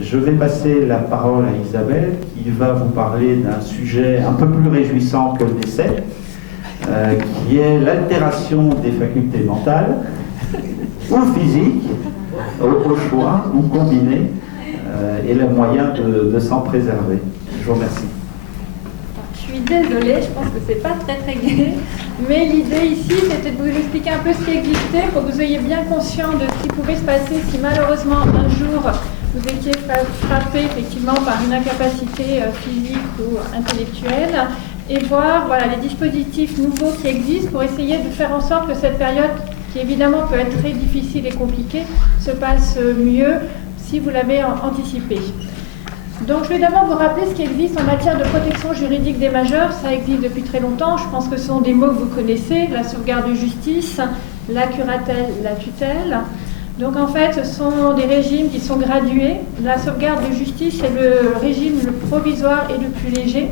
Je vais passer la parole à Isabelle qui va vous parler d'un sujet un peu plus réjouissant que le décès, qui est l'altération des facultés mentales, ou physiques, au choix, ou combinées, et le moyen de s'en préserver. Je vous remercie. Je suis désolée, je pense que c'est pas très gai, mais l'idée ici c'était de vous expliquer un peu ce qui existait pour que vous ayez bien conscience de ce qui pouvait se passer si malheureusement un jour vous étiez frappé effectivement par une incapacité physique ou intellectuelle, et voir voilà, les dispositifs nouveaux qui existent pour essayer de faire en sorte que cette période, qui évidemment peut être très difficile et compliquée, se passe mieux si vous l'avez anticipé. Donc je vais d'abord vous rappeler ce qui existe en matière de protection juridique des majeurs. Ça existe depuis très longtemps, je pense que ce sont des mots que vous connaissez, la sauvegarde de justice, la curatelle, la tutelle. Donc en fait, ce sont des régimes qui sont gradués. La sauvegarde de justice, c'est le régime le provisoire et le plus léger.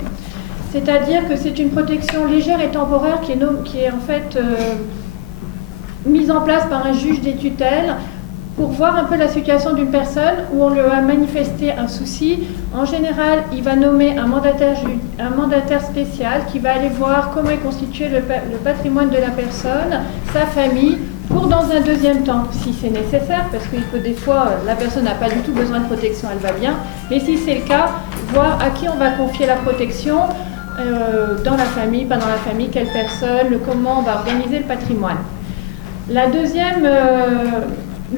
C'est-à-dire que c'est une protection légère et temporaire qui est en fait mise en place par un juge des tutelles pour voir un peu la situation d'une personne où on lui a manifesté un souci. En général, il va nommer un mandataire spécial qui va aller voir comment est constitué le patrimoine de la personne, sa famille, pour dans un deuxième temps, si c'est nécessaire, parce qu'il peut des fois, la personne n'a pas du tout besoin de protection, elle va bien, mais si c'est le cas, voir à qui on va confier la protection, dans la famille, pas dans la famille, quelle personne, comment on va organiser le patrimoine. Le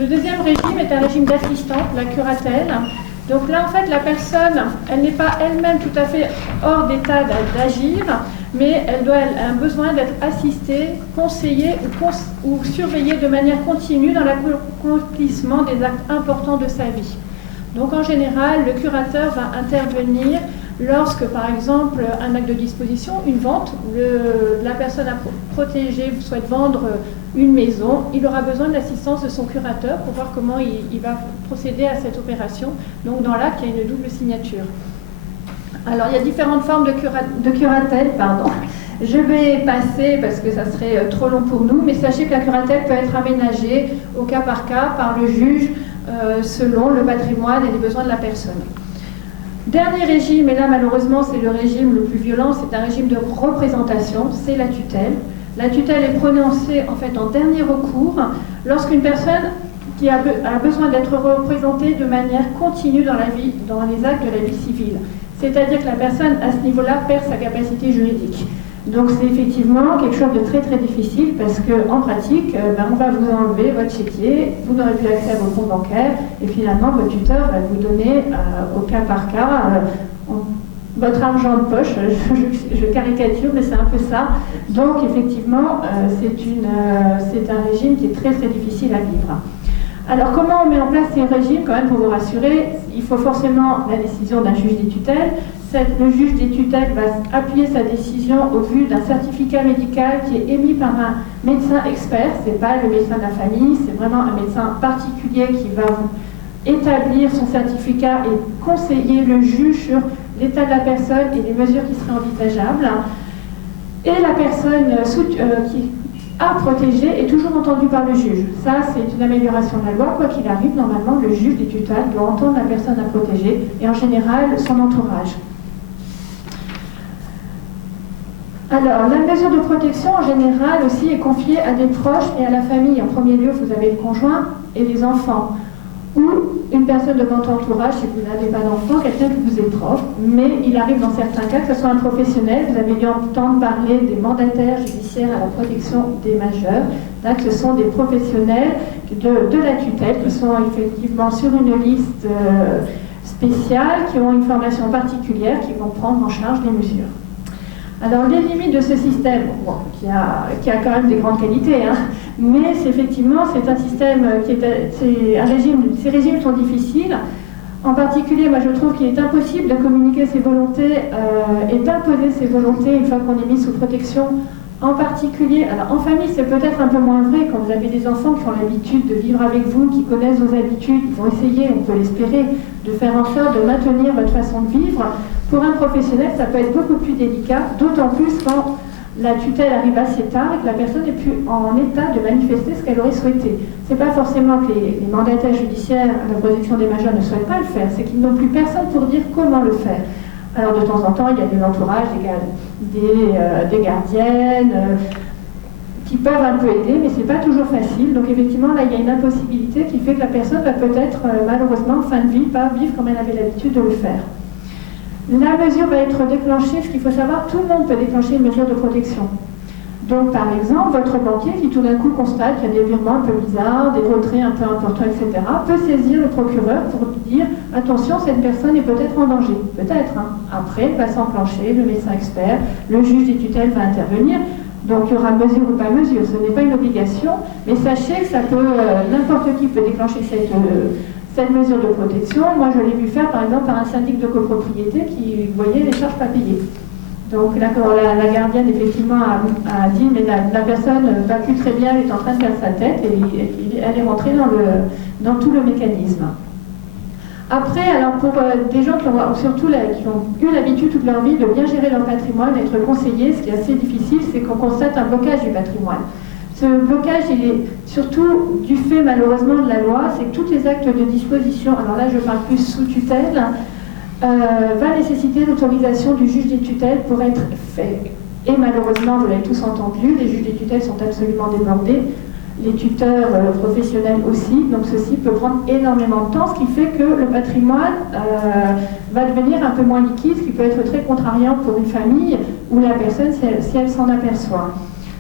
deuxième régime est un régime d'assistante, la curatelle. Donc là, en fait, la personne, elle n'est pas elle-même tout à fait hors d'état d'agir, mais elle a un besoin d'être assistée, conseillée ou surveillée de manière continue dans l'accomplissement des actes importants de sa vie. Donc en général, le curateur va intervenir lorsque, par exemple, un acte de disposition, une vente, la personne à protéger souhaite vendre une maison, il aura besoin de l'assistance de son curateur pour voir comment il va procéder à cette opération. Donc dans l'acte, il y a une double signature. Alors il y a différentes formes de curatelle, pardon. Je vais passer parce que ça serait trop long pour nous, mais sachez que la curatelle peut être aménagée au cas par cas par le juge selon le patrimoine et les besoins de la personne. Dernier régime, et là malheureusement c'est le régime le plus violent, c'est un régime de représentation, c'est la tutelle. La tutelle est prononcée en fait en dernier recours lorsqu'une personne qui a besoin d'être représentée de manière continue dans les actes de la vie civile. C'est-à-dire que la personne à ce niveau-là perd sa capacité juridique. Donc c'est effectivement quelque chose de très très difficile parce qu'en pratique, on va vous enlever votre chéquier, vous n'aurez plus accès à vos comptes bancaires et finalement votre tuteur va vous donner au cas par cas votre argent de poche, je caricature mais c'est un peu ça. Donc effectivement c'est un régime qui est très très difficile à vivre. Alors comment on met en place ces régimes quand même pour vous rassurer? Il faut forcément la décision d'un juge des tutelles. Le juge des tutelles va appuyer sa décision au vu d'un certificat médical qui est émis par un médecin expert. Ce n'est pas le médecin de la famille, c'est vraiment un médecin particulier qui va établir son certificat et conseiller le juge sur l'état de la personne et les mesures qui seraient envisageables. Et la personne qui a protégé est toujours entendue par le juge. Ça, c'est une amélioration de la loi. Quoi qu'il arrive, normalement, le juge des tutelles doit entendre la personne à protéger et en général son entourage. Alors, la mesure de protection, en général, aussi est confiée à des proches et à la famille. En premier lieu, vous avez le conjoint et les enfants. Ou une personne de votre entourage, si vous n'avez pas d'enfant, quelqu'un qui vous est proche. Mais il arrive dans certains cas que ce soit un professionnel. Vous avez dû entendre parler des mandataires judiciaires à la protection des majeurs. Là, ce sont des professionnels de la tutelle qui sont effectivement sur une liste spéciale, qui ont une formation particulière, qui vont prendre en charge les mesures. Alors les limites de ce système, qui a quand même des grandes qualités, mais effectivement c'est un système ces régimes sont difficiles. En particulier, moi je trouve qu'il est impossible de communiquer ses volontés et d'imposer ses volontés une fois qu'on est mis sous protection. En particulier, alors en famille c'est peut-être un peu moins vrai quand vous avez des enfants qui ont l'habitude de vivre avec vous, qui connaissent vos habitudes, ils vont essayer, on peut l'espérer, de faire en sorte de maintenir votre façon de vivre. Pour un professionnel, ça peut être beaucoup plus délicat, d'autant plus quand la tutelle arrive assez tard et que la personne n'est plus en état de manifester ce qu'elle aurait souhaité. Ce n'est pas forcément que les mandataires judiciaires à la protection des majeurs ne souhaitent pas le faire, c'est qu'ils n'ont plus personne pour dire comment le faire. Alors de temps en temps, il y a des entourages, des gardiennes qui peuvent un peu aider, mais ce n'est pas toujours facile. Donc effectivement, là, il y a une impossibilité qui fait que la personne va peut-être, malheureusement, en fin de vie, pas vivre comme elle avait l'habitude de le faire. La mesure va être déclenchée, ce qu'il faut savoir, tout le monde peut déclencher une mesure de protection. Donc par exemple, votre banquier qui tout d'un coup constate qu'il y a des virements un peu bizarres, des retraits un peu importants, etc., peut saisir le procureur pour dire « Attention, cette personne est peut-être en danger ». Peut-être. Hein. Après, va s'enclencher, le médecin expert, le juge des tutelles va intervenir. Donc il y aura mesure ou pas mesure, ce n'est pas une obligation, mais sachez que ça peut, n'importe qui peut déclencher cette mesure de protection. Moi je l'ai vu faire par exemple par un syndic de copropriété qui voyait les charges pas payées. Donc la gardienne effectivement a dit mais la personne ne va plus très bien, elle est en train de faire sa tête et elle est rentrée dans tout le mécanisme. Après, alors pour des gens qui ont eu l'habitude toute leur vie de bien gérer leur patrimoine, d'être conseillés, ce qui est assez difficile, c'est qu'on constate un blocage du patrimoine. Ce blocage, il est surtout du fait malheureusement de la loi, c'est que tous les actes de disposition, alors là je parle plus sous tutelle, va nécessiter l'autorisation du juge des tutelles pour être fait. Et malheureusement, vous l'avez tous entendu, les juges des tutelles sont absolument débordés, les tuteurs professionnels aussi, donc ceci peut prendre énormément de temps, ce qui fait que le patrimoine va devenir un peu moins liquide, ce qui peut être très contrariant pour une famille ou la personne si elle s'en aperçoit.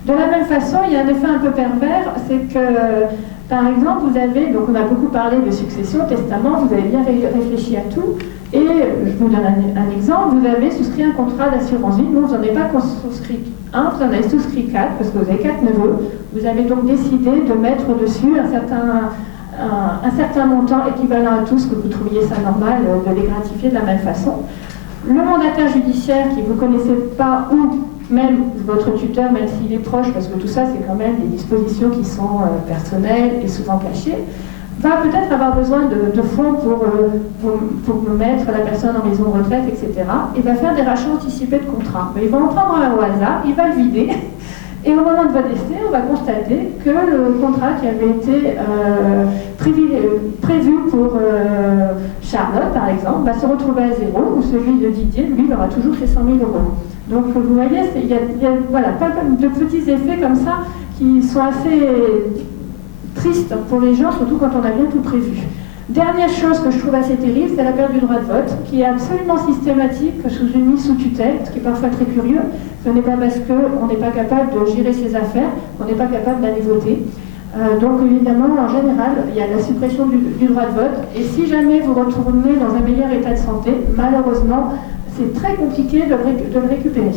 De la même façon, il y a un effet un peu pervers, c'est que, par exemple, vous avez, donc on a beaucoup parlé de succession, testament, vous avez bien réfléchi à tout, et je vous donne un exemple, vous avez souscrit un contrat d'assurance vie, nous, vous n'en avez pas souscrit un, vous en avez souscrit 4, parce que vous avez 4 neveux, vous avez donc décidé de mettre dessus un certain montant équivalent à tous, que vous trouviez ça normal de les gratifier de la même façon. Le mandataire judiciaire qui vous connaissez pas, ou même votre tuteur, même s'il est proche, parce que tout ça c'est quand même des dispositions qui sont personnelles et souvent cachées, va peut-être avoir besoin de fonds pour mettre la personne en maison de retraite, etc. Et va faire des rachats anticipés de contrats. Mais il va en prendre un au hasard, il va le vider, et au moment de votre décès, on va constater que le contrat qui avait été prévu pour Charlotte, par exemple, va se retrouver à zéro, ou celui de Didier, lui, il aura toujours ses 100 000 €. Donc vous voyez, il y a voilà, pas de petits effets comme ça qui sont assez tristes pour les gens, surtout quand on a bien tout prévu. Dernière chose que je trouve assez terrible, c'est la perte du droit de vote, qui est absolument systématique sous une mise sous tutelle, ce qui est parfois très curieux. Ce n'est pas parce qu'on n'est pas capable de gérer ses affaires qu'on n'est pas capable d'aller voter. Donc évidemment, en général, il y a la suppression du droit de vote, et si jamais vous retournez dans un meilleur état de santé, malheureusement, c'est très compliqué de le récupérer.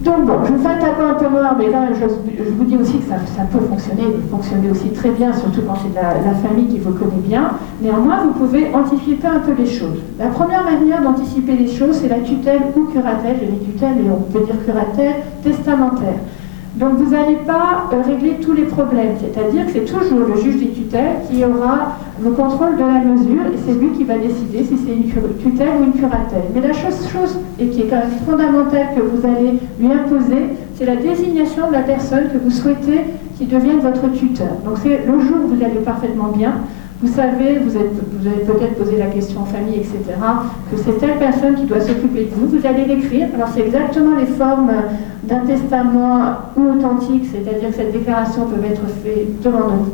Donc bon, je vous fais un tableau un peu noir, mais là, je vous dis aussi que ça peut fonctionner aussi très bien, surtout quand c'est la famille qui vous connaît bien. Néanmoins, vous pouvez anticiper un peu les choses. La première manière d'anticiper les choses, c'est la tutelle ou curatelle, je dis tutelle et on peut dire curatelle, testamentaire. Donc vous n'allez pas régler tous les problèmes, c'est-à-dire que c'est toujours le juge des tutelles qui aura le contrôle de la mesure et c'est lui qui va décider si c'est une tutelle ou une curatelle. Mais la chose et qui est quand même fondamentale que vous allez lui imposer, c'est la désignation de la personne que vous souhaitez qui devienne votre tuteur. Donc c'est le jour où vous allez parfaitement bien, vous savez, vous avez peut-être posé la question en famille, etc., que c'est telle personne qui doit s'occuper de vous, vous allez l'écrire. Alors c'est exactement les formes d'un testament ou authentique, c'est-à-dire que cette déclaration peut être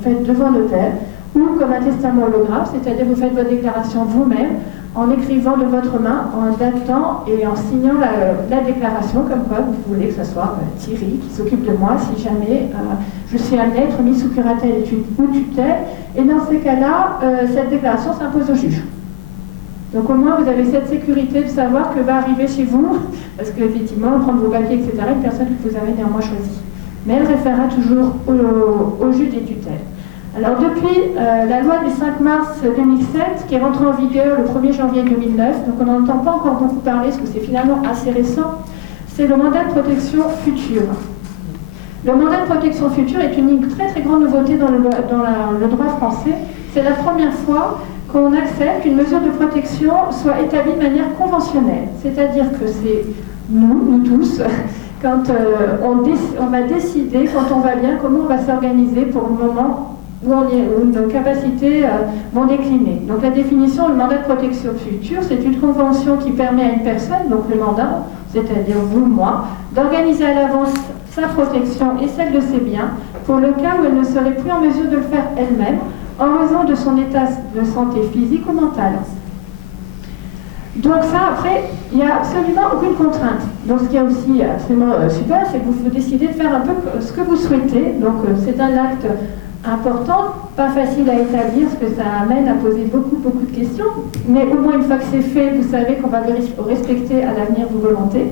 faite devant notaire, ou comme un testament holographe, c'est-à-dire que vous faites votre déclaration vous-même, en écrivant de votre main, en datant et en signant la déclaration, comme quoi vous voulez que ce soit Thierry qui s'occupe de moi si jamais je suis amenée à être mise sous curatelle ou tutelle. Et dans ces cas-là, cette déclaration s'impose au juge. Donc au moins vous avez cette sécurité de savoir que va arriver chez vous, parce qu'effectivement, prendre vos papiers, etc., une personne que vous avez néanmoins choisie. Mais elle référera toujours au juge des tutelles. Alors depuis la loi du 5 mars 2007, qui est rentrée en vigueur le 1er janvier 2009, donc on n'en entend pas encore beaucoup parler, parce que c'est finalement assez récent, c'est le mandat de protection future. Le mandat de protection future est une très très grande nouveauté dans le droit français. C'est la première fois qu'on accepte qu'une mesure de protection soit établie de manière conventionnelle. C'est-à-dire que c'est nous tous, quand on va décider, quand on va bien, comment on va s'organiser pour le moment où nos capacités vont décliner. Donc la définition, le mandat de protection future, c'est une convention qui permet à une personne, donc le mandat, c'est-à-dire vous, moi, d'organiser à l'avance sa protection et celle de ses biens pour le cas où elle ne serait plus en mesure de le faire elle-même en raison de son état de santé physique ou mentale. Donc ça, après, il n'y a absolument aucune contrainte. Donc ce qui est aussi absolument super, c'est que vous décidez de faire un peu ce que vous souhaitez. Donc c'est un acte important, pas facile à établir, parce que ça amène à poser beaucoup de questions. Mais au moins, une fois que c'est fait, vous savez qu'on va respecter à l'avenir vos volontés.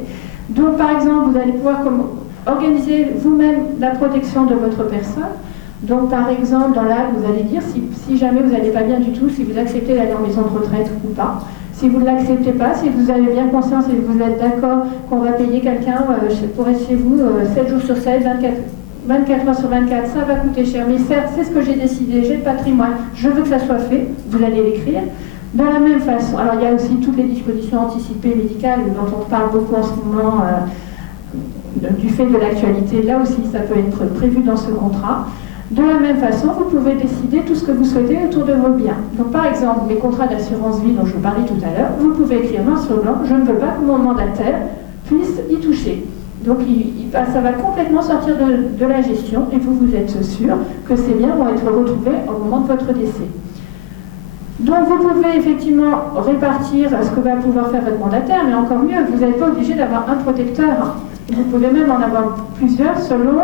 Donc par exemple, vous allez pouvoir organiser vous-même la protection de votre personne. Donc par exemple, dans l'acte, vous allez dire si jamais vous n'allez pas bien du tout, si vous acceptez d'aller en maison de retraite ou pas. Si vous ne l'acceptez pas, si vous avez bien conscience et que vous êtes d'accord qu'on va payer quelqu'un pour être chez vous 7 jours sur 7, 24 heures sur 24, ça va coûter cher, mais certes, c'est ce que j'ai décidé, j'ai le patrimoine, je veux que ça soit fait, vous allez l'écrire. De la même façon, alors il y a aussi toutes les dispositions anticipées médicales dont on parle beaucoup en ce moment du fait de l'actualité. Là aussi, ça peut être prévu dans ce contrat. De la même façon, vous pouvez décider tout ce que vous souhaitez autour de vos biens. Donc par exemple, les contrats d'assurance vie dont je vous parlais tout à l'heure, vous pouvez écrire noir sur blanc, je ne veux pas que mon mandataire puisse y toucher. Donc ça va complètement sortir de la gestion et vous êtes sûr que ces biens vont être retrouvés au moment de votre décès. Donc vous pouvez effectivement répartir ce que va pouvoir faire votre mandataire, mais encore mieux, vous n'êtes pas obligé d'avoir un protecteur. Vous pouvez même en avoir plusieurs selon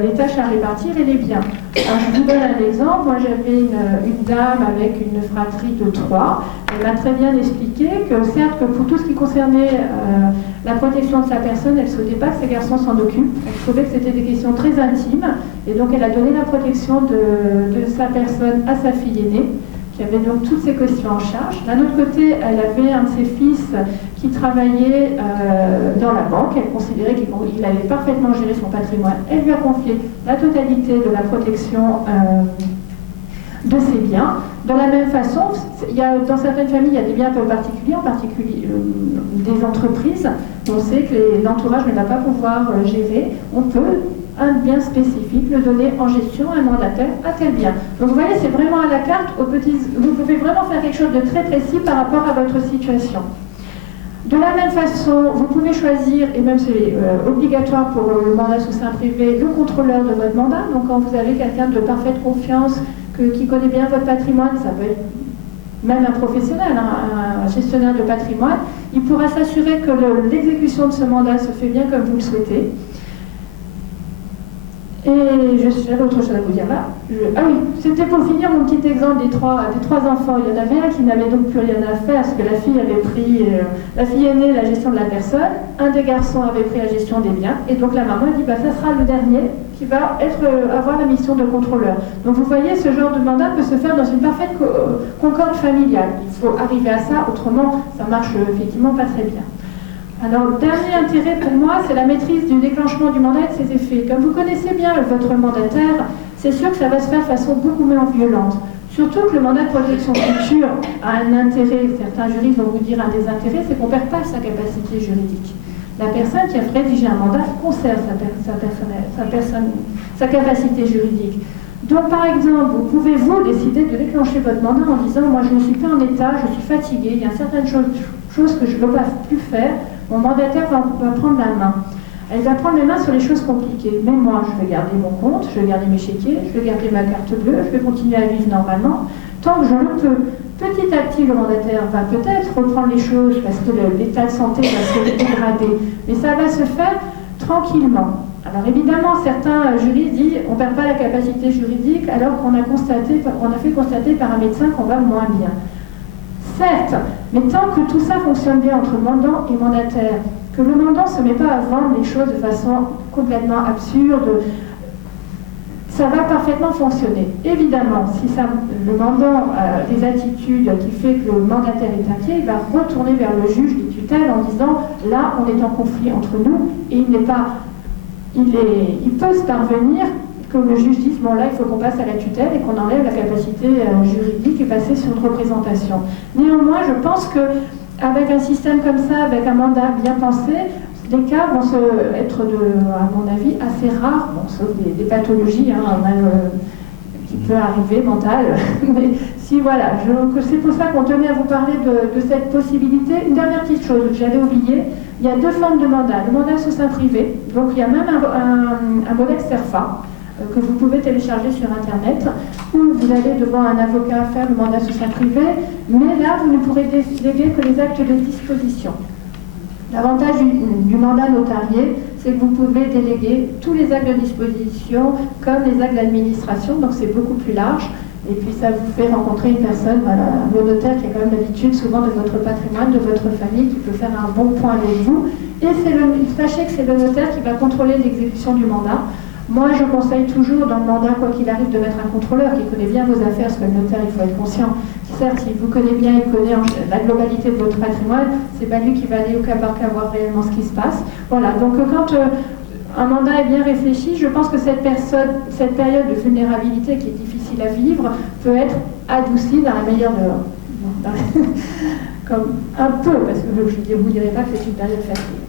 les tâches à répartir et les biens. Alors, je vous donne un exemple. Moi, j'avais une dame avec une fratrie de 3. Elle m'a très bien expliqué que, certes, que pour tout ce qui concernait la protection de sa personne, elle ne souhaitait pas que ses garçons s'en occupent. Elle trouvait que c'était des questions très intimes. Et donc, elle a donné la protection de sa personne à sa fille aînée, qui avait donc toutes ces questions en charge. D'un autre côté, elle avait un de ses fils qui travaillait dans la banque. Elle considérait qu'il avait parfaitement géré son patrimoine. Elle lui a confié la totalité de la protection de ses biens. De la même façon, dans certaines familles, il y a des biens un peu particuliers, en particulier des entreprises. On sait que l'entourage ne va pas pouvoir gérer. On peut un bien spécifique, le donner en gestion à un mandataire à tel bien. Donc vous voyez, c'est vraiment à la carte, vous pouvez vraiment faire quelque chose de très précis par rapport à votre situation. De la même façon, vous pouvez choisir, et même c'est obligatoire pour le mandat sous seing privé, le contrôleur de votre mandat. Donc quand vous avez quelqu'un de parfaite confiance, qui connaît bien votre patrimoine, ça peut être même un professionnel, un gestionnaire de patrimoine, il pourra s'assurer que l'exécution de ce mandat se fait bien comme vous le souhaitez. Et j'avais autre chose à vous dire là. Ah oui, c'était pour finir mon petit exemple des trois enfants. Il y en avait un qui n'avait donc plus rien à faire parce que la fille avait pris, la fille aînée, la gestion de la personne. Un des garçons avait pris la gestion des biens. Et donc la maman a dit, bah, ça sera le dernier qui va avoir la mission de contrôleur. Donc vous voyez, ce genre de mandat peut se faire dans une parfaite concorde familiale. Il faut arriver à ça, autrement ça marche effectivement pas très bien. Alors, le dernier intérêt pour moi, c'est la maîtrise du déclenchement du mandat et de ses effets. Comme vous connaissez bien votre mandataire, c'est sûr que ça va se faire de façon beaucoup moins violente. Surtout que le mandat de protection future a un intérêt, certains juristes vont vous dire un des intérêts, c'est qu'on ne perd pas sa capacité juridique. La personne qui a rédigé un mandat conserve sa capacité juridique. Donc, par exemple, vous pouvez décider de déclencher votre mandat en disant « Moi, je ne suis pas en état, je suis fatigué, il y a certaines choses que je ne peux pas plus faire. » Mon mandataire va prendre la main. Elle va prendre les mains sur les choses compliquées. Mais moi, je vais garder mon compte, je vais garder mes chéquiers, je vais garder ma carte bleue, je vais continuer à vivre normalement. Tant que je le peux. Petit à petit, le mandataire va peut-être reprendre les choses parce que l'état de santé va se dégrader. Mais ça va se faire tranquillement. Alors évidemment, certains juristes disent on ne perd pas la capacité juridique alors qu'on a fait constater par un médecin qu'on va moins bien. Certes, mais tant que tout ça fonctionne bien entre mandant et mandataire, que le mandant ne se met pas à vendre les choses de façon complètement absurde, ça va parfaitement fonctionner. Évidemment, si le mandant a des attitudes qui fait que le mandataire est inquiet, il va retourner vers le juge des tutelles en disant là, on est en conflit entre nous et il peut se parvenir que le juge dise bon là il faut qu'on passe à la tutelle et qu'on enlève la capacité juridique et passer sur une représentation. Néanmoins, je pense qu'avec un système comme ça, avec un mandat bien pensé, Les cas vont être, à mon avis, assez rares, bon, sauf des pathologies qui peuvent arriver, mentales. Mais si, voilà, c'est pour ça qu'on tenait à vous parler de cette possibilité. Une dernière petite chose que j'avais oubliée, il y a deux formes de mandat. Le mandat sous seing privé, donc il y a même un modèle CERFA que vous pouvez télécharger sur Internet, où vous allez devant un avocat faire le mandat sous seing privé, mais là, vous ne pourrez déléguer que les actes de disposition. L'avantage du mandat notarié, c'est que vous pouvez déléguer tous les actes de disposition comme les actes d'administration, donc c'est beaucoup plus large. Et puis ça vous fait rencontrer une personne, voilà, un notaire qui a quand même l'habitude souvent de votre patrimoine, de votre famille, qui peut faire un bon point avec vous. Et sachez que c'est le notaire qui va contrôler l'exécution du mandat. Moi, je conseille toujours dans le mandat, quoi qu'il arrive, de mettre un contrôleur qui connaît bien vos affaires, parce que le notaire, il faut être conscient. Certes, s'il vous connaît bien, il connaît la globalité de votre patrimoine, c'est pas lui qui va aller au cas par cas voir réellement ce qui se passe. Voilà, donc quand un mandat est bien réfléchi, je pense que cette période de vulnérabilité qui est difficile à vivre peut être adoucie dans la meilleure comme un peu, parce que je ne vous dirai pas que c'est une période facile.